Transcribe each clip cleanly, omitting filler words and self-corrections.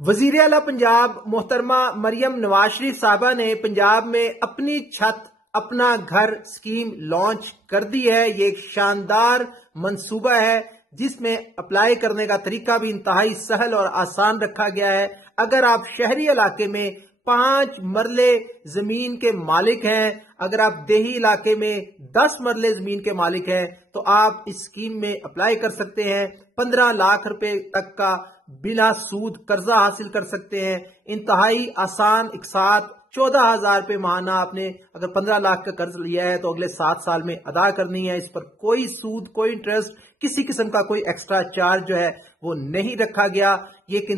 वजीर आला पंजाब मोहतरमा मरियम नवाज शरीफ साहबा ने पंजाब में अपनी छत अपना घर स्कीम लॉन्च कर दी है। ये एक शानदार मंसूबा है जिसमें अप्लाई करने का तरीका भी इंतहाई सहल और आसान रखा गया है। अगर आप शहरी इलाके में 5 मरले जमीन के मालिक हैं, अगर आप देही इलाके में 10 मरले जमीन के मालिक हैं, तो आप इस स्कीम में अप्लाई कर सकते हैं। 15 लाख रुपए तक का बिना सूद कर्जा हासिल कर सकते हैं। इंतहाई आसान एक साथ 14,000 रुपए माहाना आपने अगर 15 लाख का कर्ज लिया है तो अगले 7 साल में अदा करनी है। इस पर कोई सूद, कोई इंटरेस्ट, किसी किस्म का कोई एक्स्ट्रा चार्ज जो है वो नहीं रखा गया। ये एक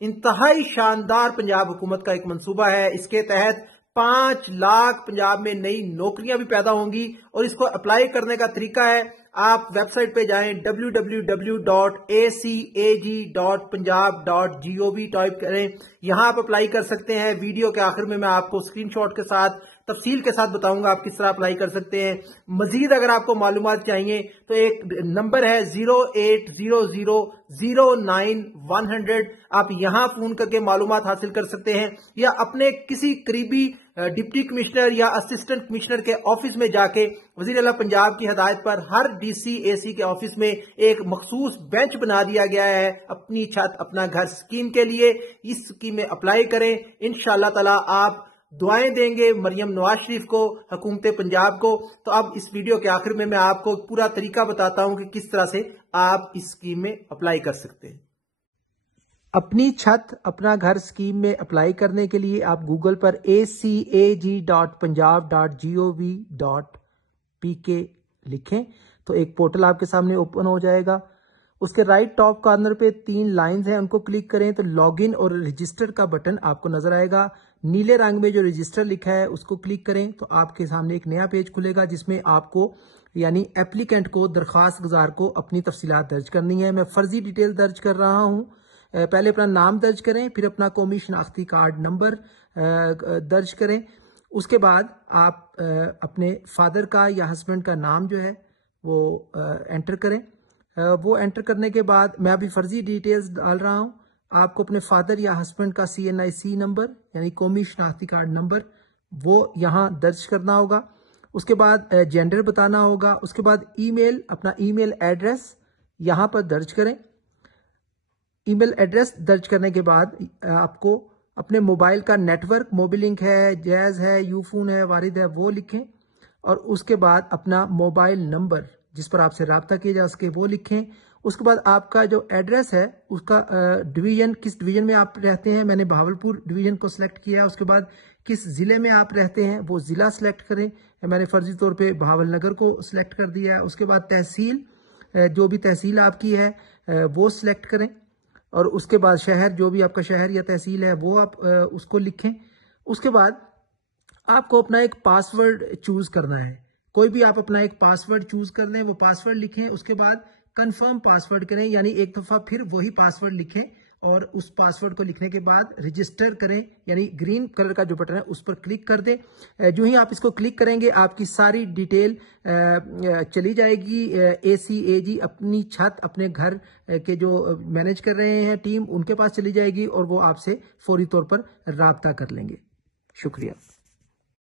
इंतहाई शानदार पंजाब हुकूमत का एक मंसूबा है। इसके तहत 5 लाख पंजाब में नई नौकरियां भी पैदा होंगी। और इसको अप्लाई करने का तरीका है, आप वेबसाइट पे जाएं www.acag.punjab.gov टाइप करें। यहां आप अप्लाई कर सकते हैं। वीडियो के आखिर में मैं आपको स्क्रीनशॉट के साथ तफसील के साथ बताऊंगा आप किस तरह अप्लाई कर सकते हैं। मजीद अगर आपको मालूमात चाहिए तो एक नंबर है 0800091100, आप यहां फोन करके मालूमात हासिल कर सकते हैं, या अपने किसी करीबी डिप्टी कमिश्नर या असिस्टेंट कमिश्नर के ऑफिस में जाके वजीर आला पंजाब की हिदायत पर हर डीसी एसी के ऑफिस में एक मखसूस बेंच बना दिया गया है अपनी छत अपना घर स्कीम के लिए। इस स्कीम में अप्लाई करें। इंशाअल्लाह ताला आप दुआएं देंगे मरियम नवाज शरीफ को, हुकूमत पंजाब को। तो अब इस वीडियो के आखिर में मैं आपको पूरा तरीका बताता हूं कि किस तरह से आप इस स्कीम में अप्लाई कर सकते हैं। अपनी छत अपना घर स्कीम में अप्लाई करने के लिए आप गूगल पर acag.punjab.gov.pk लिखें तो एक पोर्टल आपके सामने ओपन हो जाएगा। उसके राइट टॉप कॉर्नर पे 3 लाइंस हैं, उनको क्लिक करें तो लॉगिन और रजिस्टर का बटन आपको नजर आएगा। नीले रंग में जो रजिस्टर लिखा है उसको क्लिक करें तो आपके सामने एक नया पेज खुलेगा जिसमें आपको यानी एप्लीकेंट को, दरखास्त गुजार को अपनी तफसीलात दर्ज करनी है। मैं फर्जी डिटेल दर्ज कर रहा हूं। पहले अपना नाम दर्ज करें, फिर अपना कौमी शनाख्ती कार्ड नंबर दर्ज करें। उसके बाद आप अपने फादर का या हस्बैंड का नाम जो है वो एंटर करें। वो एंटर करने के बाद मैं अभी फर्जी डिटेल्स डाल रहा हूं। आपको अपने फादर या हस्बैंड का CNIC नंबर यानी कौमी शनाख्ती कार्ड नंबर वो यहां दर्ज करना होगा। उसके बाद जेंडर बताना होगा। उसके बाद ईमेल, अपना ईमेल एड्रेस यहां पर दर्ज करें। ईमेल एड्रेस दर्ज करने के बाद आपको अपने मोबाइल का नेटवर्क, मोबिलिंक है, जैज है, यूफोन है, वारिद है, वो लिखें। और उसके बाद अपना मोबाइल नंबर जिस पर आपसे राब्ता किया जा सके वो लिखें। उसके बाद आपका जो एड्रेस है उसका डिवीजन, किस डिवीजन में आप रहते हैं, मैंने बहावलपुर डिवीजन को सिलेक्ट किया है। उसके बाद किस जिले में आप रहते हैं वो जिला सिलेक्ट करें, मैंने फर्जी तौर पे बहावलनगर को सिलेक्ट कर दिया है। उसके बाद तहसील, जो भी तहसील आपकी है वो सिलेक्ट करें। और उसके बाद शहर, जो भी आपका शहर या तहसील है वो आप उसको लिखें। उसके बाद आपको अपना एक पासवर्ड चूज करना है। कोई भी आप अपना एक पासवर्ड चूज कर लें, वो पासवर्ड लिखें। उसके बाद कंफर्म पासवर्ड करें, यानी एक दफा फिर वही पासवर्ड लिखें और उस पासवर्ड को लिखने के बाद रजिस्टर करें, यानी ग्रीन कलर का जो बटन है उस पर क्लिक कर दें। जो ही आप इसको क्लिक करेंगे आपकी सारी डिटेल चली जाएगी। ACAG अपनी छत अपने घर के जो मैनेज कर रहे हैं टीम, उनके पास चली जाएगी और वो आपसे फौरी तौर पर राब्ता कर लेंगे। शुक्रिया।